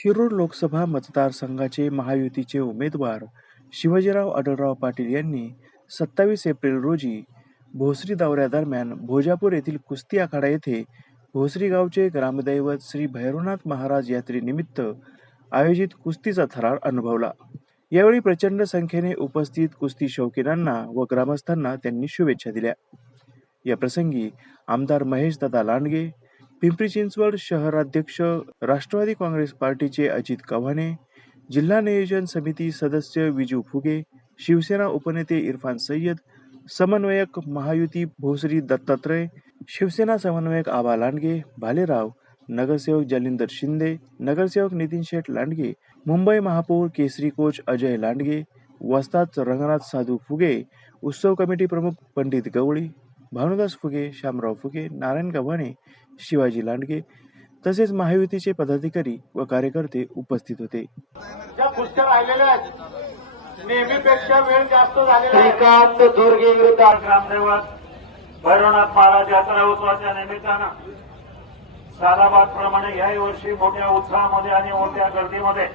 शिरूर लोकसभा मतदारसंघाचे महायुतीचे उमेदवार शिवाजीराव आढळराव पाटील यांनी सत्तावीस एप्रिल रोजी भोसरी दौऱ्यादरम्यान भोजापूर येथील कुस्ती आखाडा येथे भोसरी गावचे ग्रामदैवत श्री भैरवनाथ महाराज यात्रेनिमित्त आयोजित कुस्तीचा थरार अनुभवला. यावेळी प्रचंड संख्येने उपस्थित कुस्ती शौकीनांना व ग्रामस्थांना त्यांनी शुभेच्छा दिल्या. या प्रसंगी आमदार महेश दादा लांडगे पिंपरी चिंचवड शहराध्यक्ष राष्ट्रवादी काँग्रेस पार्टीचे अजित कव्हाणे जिल्हा नियोजन समिती सदस्य विजू फुगे शिवसेना उपनेते इरफान सय्यद समन्वयक महायुती भोसरी दत्तात्रय शिवसेना समन्वयक आबा लांडगे भालेराव नगरसेवक जालिंदर शिंदे नगरसेवक नितीन शेठ लांडगे मुंबई महापौर केसरी कोच अजय लांडगे वस्ताद रंगनाथ साधू फुगे उत्सव कमिटी प्रमुख पंडित गवळी भानुदास फुगे शामराव फुगे नारायण गव्हाणे शिवाजी लांडगे तसेच महायुतीचे पदाधिकारी व कार्यकर्ते उपस्थित होते. नेहमीपेक्षा वेळ जास्त श्रीकांत थोरगे विरुद्ध ग्रामदैवत भैरवनाथ महाराज यात्रा उत्सवाच्या निमित्तानं सालाबाद प्रमाणे याही वर्षी मोठ्या उत्साहामध्ये आणि मोठ्या गर्दीमध्ये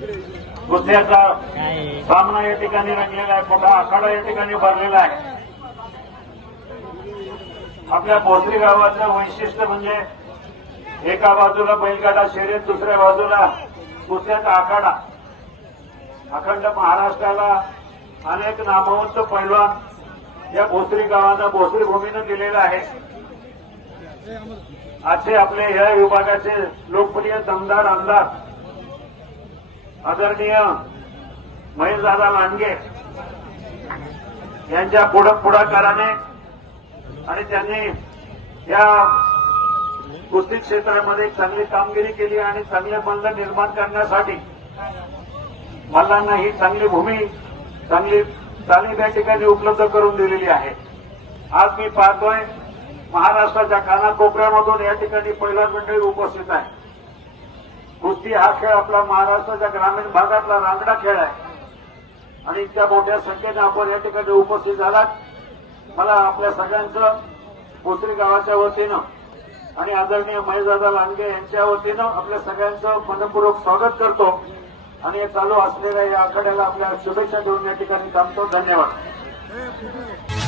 कुस्त्याचा सामना या ठिकाणी रंगलेला आहे मोठा आखाडा या ठिकाणी भरलेला आहे. आपल्या भोसरी गावाचं वैशिष्ट्य म्हणजे एका बाजूला बैलगाडा शर्यत दुसऱ्या बाजूला कुस्त्याचा आखाडा. अखंड महाराष्ट्राला अनेक नामवंत पैलवान या भोसरी गावानं भोसरी भूमीनं दिलेलं आहे. आजचे आपले या विभागाचे लोकप्रिय दमदार आमदार आदरणीय महेशदादा लांडगे यांच्या पुढं पुढाकाराने आणि त्यांनी या कुस्ती क्षेत्रामध्ये चांगली कामगिरी केली आणि चांगले बंद निर्माण करण्यासाठी मल्लांना ही चांगली भूमी चांगली तालीम या ठिकाणी उपलब्ध करून दिलेली आहे. आज मी पाहतोय महाराष्ट्राच्या कानाकोपऱ्यामधून या ठिकाणी पहिला मंडळी उपस्थित आहे. कुस्ती हा खेळ आपला महाराष्ट्राच्या ग्रामीण भागातला रांगडा खेळ आहे. आणि इतक्या मोठ्या संख्येने आपण या ठिकाणी उपस्थित झालात. मला आपल्या सगळ्यांचं भोसरी गावाच्या वतीनं आणि आदरणीय महेशदादा लांडगे यांच्या वतीनं आपल्या सगळ्यांचं मनपूर्वक स्वागत करतो. आणि चालू असलेल्या या आखाड्याला आपल्या शुभेच्छा देऊन या ठिकाणी थांबतो. धन्यवाद.